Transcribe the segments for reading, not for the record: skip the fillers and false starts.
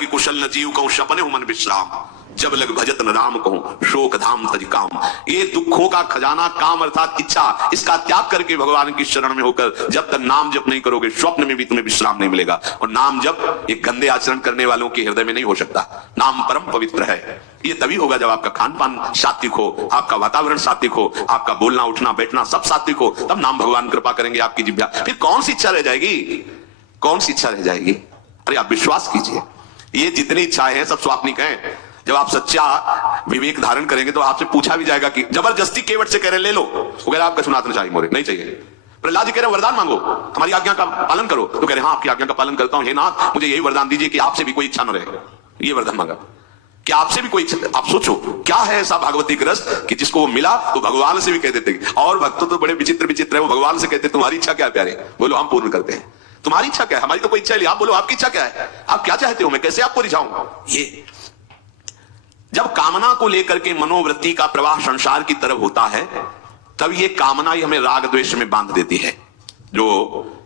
कि कुशल न जीव कहूं सपने मन विश्राम, जब लग भजत न राम कहूं शोक धाम तज काम। ये दुखों का खजाना काम अर्थात इच्छा, इसका त्याग करके भगवान की शरण में होकर जब तक नाम जप नहीं करोगे स्वप्न में भी तुम्हें विश्राम नहीं मिलेगा। और नाम जप एक गंदे आचरण करने वालों के हृदय में नहीं हो सकता। नाम परम पवित्र है। ये तभी होगा जब आपका खान पान सात्विक हो, आपका वातावरण सात्विक हो, आपका बोलना उठना बैठना सब सात्विक हो, तब नाम भगवान कृपा करेंगे आपकी जिह्वा। फिर कौन सी इच्छा रह जाएगी, कौन सी इच्छा रह जाएगी? अरे आप विश्वास कीजिए, ये जितनी इच्छाएं हैं सब स्वाप्निक हैं। जब आप सच्चा विवेक धारण करेंगे तो आपसे पूछा भी जाएगा कि जबरदस्ती केवट से कह रहे ले लो, वो कह रहे आपका सुनातना चाहिए मोरे नहीं चाहिए। प्रहलाद जी कह रहे वरदान मांगो, हमारी आज्ञा का पालन करो, तो कह रहे हाँ आपकी आज्ञा का पालन करता हूं, हे नाथ मुझे यही वरदान दीजिए कि आपसे भी कोई इच्छा न रहे। ये वरदान मांगा कि आपसे भी कोई इच्छा। आप सोचो क्या है ऐसा भागवती का रस कि जिसको वो मिला तो भगवान से भी कह देते। और भक्त तो बड़े विचित्र विचित्र है, वो भगवान से कहते तुम्हारी इच्छा क्या है प्यारे? बोलो हम पूर्ण करते हैं। तुम्हारी इच्छा क्या है? हमारी तो कोई इच्छा नहीं, आप बोलो आपकी इच्छा क्या है, आप क्या चाहते हो, मैं कैसे आपको रिझाऊं? ये जब कामना को लेकर के मनोवृत्ति का प्रवाह संसार की तरफ होता है तब ये कामना ही हमें राग द्वेष में बांध देती है। जो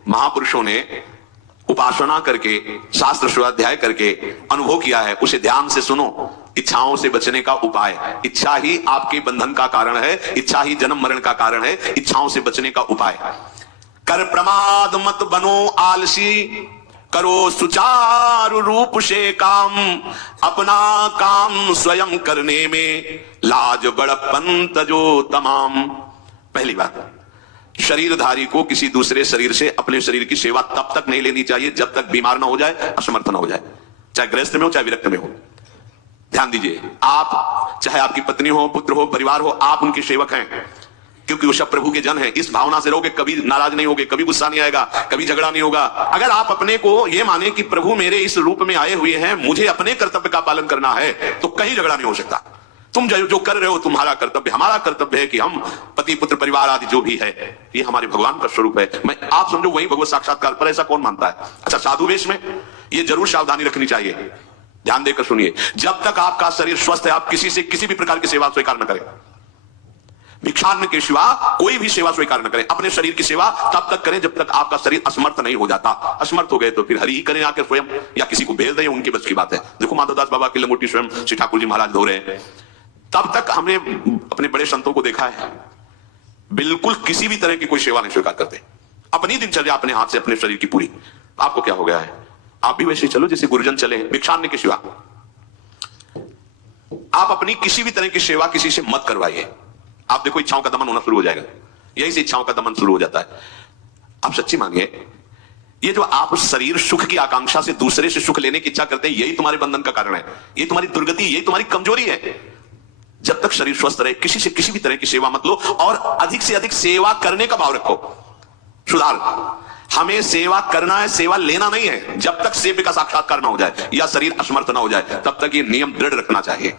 महापुरुषों ने उपासना करके शास्त्र स्वाध्याय करके अनुभव किया है उसे ध्यान से सुनो। इच्छाओं से बचने का उपाय, इच्छा ही आपके बंधन का कारण है, इच्छा ही जन्म मरण का कारण है। इच्छाओं से बचने का उपाय, कर प्रमाद मत बनो आलसी, करो सुचारु रूप से काम, अपना काम स्वयं करने में लाज बड़प्पन तजो तमाम। पहली बात, शरीरधारी को किसी दूसरे शरीर से अपने शरीर की सेवा तब तक नहीं लेनी चाहिए जब तक बीमार ना हो जाए, असमर्थ ना हो जाए, चाहे गृहस्थ में हो चाहे विरक्त में हो। ध्यान दीजिए, आप चाहे आपकी पत्नी हो, पुत्र हो, परिवार हो, आप उनके सेवक हैं क्योंकि वो सब प्रभु के जन हैं। इस भावना से रहोगे कभी नाराज नहीं होगे, कभी गुस्सा नहीं आएगा, कभी झगड़ा नहीं होगा। अगर आप अपने को ये माने कि प्रभु मेरे इस रूप में आए हुए हैं, मुझे अपने कर्तव्य का पालन करना है, तो कहीं झगड़ा नहीं हो सकता। तुम जो कर रहे हो तुम्हारा कर्तव्य, हमारा कर्तव्य है कि हम पति पुत्र परिवार आदि जो भी है ये हमारे भगवान का स्वरूप है। मैं आप समझो वही भगवत साक्षात्कार, पर ऐसा कौन मानता है? अच्छा साधु वेश में ये जरूर सावधानी रखनी चाहिए, ध्यान देकर सुनिए। जब तक आपका शरीर स्वस्थ है आप किसी से किसी भी प्रकार की सेवा स्वीकार न करें। भिक्षान्न के सिवा कोई भी सेवा स्वीकार न करें। अपने शरीर की सेवा तब तक करें जब तक आपका शरीर असमर्थ नहीं हो जाता। असमर्थ हो गए तो फिर हरि ही करें आकर स्वयं, या किसी को भेज दें, उनके बस की बात है। देखो माधवदास बाबा की लंगोटी स्वयं श्री ठाकुर जी महाराज धो रहे हैं। तब तक हमने अपने बड़े संतों को देखा है बिल्कुल किसी भी तरह की कोई सेवा नहीं स्वीकार करते। अपनी दिनचर्या अपने हाथ से अपने शरीर की पूरी। आपको क्या हो गया है? आप भी वैसे चलो जैसे गुरुजन चले, भिक्षान्न के सिवा आप अपनी किसी भी तरह की सेवा किसी से मत करवाइए। आप देखो इच्छाओं का दमन होना शुरू हो जाएगा। यही से इच्छाओं का दमन शुरू हो जाता है। आप सच्ची मानिए, ये जो आप शरीर सुख की आकांक्षा से दूसरे से सुख लेने की इच्छा करते हैं, यही तुम्हारे बंधन का कारण है, ये तुम्हारी दुर्गति, यही तुम्हारी कमजोरी है। जब तक शरीर स्वस्थ रहे किसी से किसी भी तरह की सेवा मत लो, और अधिक से अधिक सेवा करने का भाव रखो। सुधार, हमें सेवा करना है, सेवा लेना नहीं है। जब तक सेव्य का साक्षात्कार ना हो जाए या शरीर असमर्थ ना हो जाए तब तक ये नियम दृढ़ रखना चाहिए।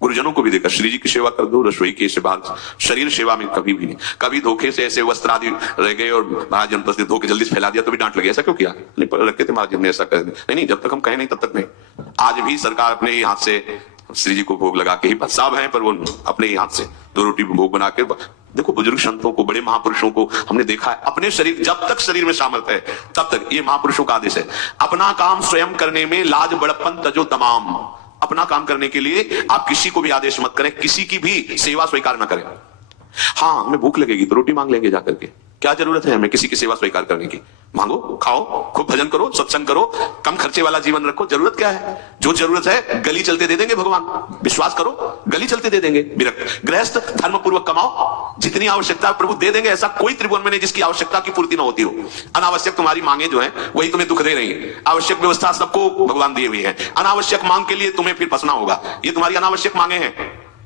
गुरुजनों को भी देखा, श्री जी की सेवा कर दो, रसोई की सेवा, शरीर सेवा में कभी भी नहीं। कभी धोखे से ऐसे वस्त्र आदि रह गए और महाराज जी ने धो के जल्दी से फैला दिया तो भी डांट लगी, ऐसा क्यों किया? नहीं रखे थे महाराज जी ने, ऐसा कर नहीं, जब तक हम कहें नहीं तब तक नहीं। आज भी सरकार अपने ही हाथ से श्री जी को भोग लगा के ही, साहब हैं पर वो अपने ही हाथ से 2 रोटी भोग बना के। देखो बुजुर्ग संतों को, बड़े महापुरुषों को हमने देखा है, अपने शरीर, जब तक शरीर में सामर्थ्य है तब तक, ये महापुरुषों का आदेश है, अपना काम स्वयं करने में लाज बड़प्पन तजो तमाम। अपना काम करने के लिए आप किसी को भी आदेश मत करें, किसी की भी सेवा स्वीकार न करें। हाँ हमें भूख लगेगी तो रोटी मांग लेंगे जाकर के, क्या जरूरत है हमें किसी की सेवा स्वीकार करने की? मांगो, खाओ, खूब भजन करो, सत्संग करो, कम खर्चे वाला जीवन रखो। जरूरत क्या है? जो जरूरत है गली चलते दे देंगे भगवान, विश्वास करो, गली चलते दे देंगे। विरक्त गृहस्थ धर्म पूर्वक कमाओ, जितनी आवश्यकता प्रभु दे देंगे। ऐसा कोई त्रिभुवन में नहीं जिसकी आवश्यकता की पूर्ति ना होती हो। अनावश्यक तुम्हारी मांगे जो है वही तुम्हें दुख दे रही है। आवश्यक व्यवस्था सबको भगवान दिए हुई है, अनावश्यक मांग के लिए तुम्हें फिर फंसना होगा। ये तुम्हारी अनावश्यक मांगे हैं,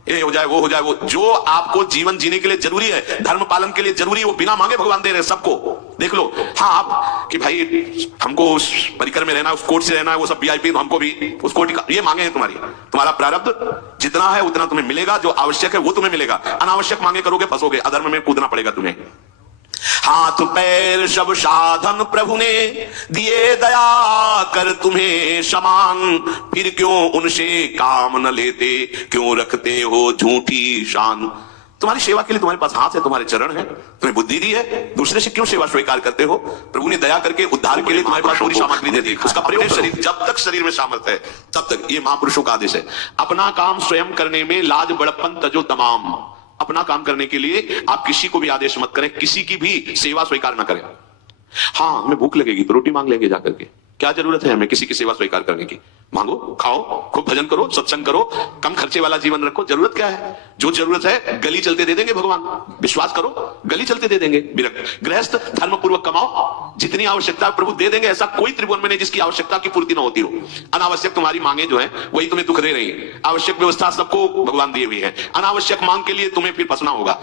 ये हो जाए वो हो जाए, वो जो आपको जीवन जीने के लिए जरूरी है, धर्म पालन के लिए जरूरी है, वो बिना मांगे भगवान दे रहे हैं सबको। देख लो, हाँ आप कि भाई हमको उस परिकर में रहना है, उस कोर्ट से रहना है, वो सब वीआईपी, हमको भी उस कोर्ट का, ये मांगे हैं तुम्हारी। तुम्हारा प्रारब्ध जितना है उतना तुम्हें मिलेगा, जो आवश्यक है वो तुम्हें मिलेगा। अनावश्यक मांगे करोगे फंसोगे, अधर्म में कूदना पड़ेगा तुम्हें। हाथ पैर सब साधन प्रभु ने दिए, दया कर तुम्हें समान, फिर क्यों उनसे काम न लेते, क्यों रखते हो झूठी शान। तुम्हारी सेवा के लिए तुम्हारे पास हाथ है, तुम्हारे चरण है, तुम्हें बुद्धि दी है, दूसरे से क्यों सेवा स्वीकार करते हो? प्रभु ने दया करके उद्धार के लिए तुम्हारे पास पूरी सामग्री दे दी, उसका प्रयोग शरीर, जब तक शरीर में सामर्थ्य है तब तक। ये महापुरुषों का आदेश है। अपना काम स्वयं करने में लाज बड़प्पन तजो तमाम। अपना काम करने के लिए आप किसी को भी आदेश मत करें, किसी की भी सेवा स्वीकार न करें। हाँ, हमें भूख लगेगी तो रोटी मांग लेंगे जाकर के, क्या जरूरत है हमें किसी की सेवा स्वीकार करने की? मांगो, खाओ, खूब भजन करो, सत्संग करो, कम खर्चे वाला जीवन रखो। जरूरत क्या है? जो जरूरत है गली चलते दे देंगे भगवान, विश्वास करो, गली चलते दे देंगे। गृहस्थ धर्म पूर्वक कमाओ, जितनी आवश्यकता प्रभु दे देंगे। ऐसा कोई त्रिभुवन में नहीं जिसकी आवश्यकता की पूर्ति न होती हो। अनावश्यक तुम्हारी मांगे जो है वही तुम्हें दुख दे रही है। आवश्यक व्यवस्था सबको भगवान दिए हुई है, अनावश्यक मांग के लिए तुम्हें फिर फंसना होगा।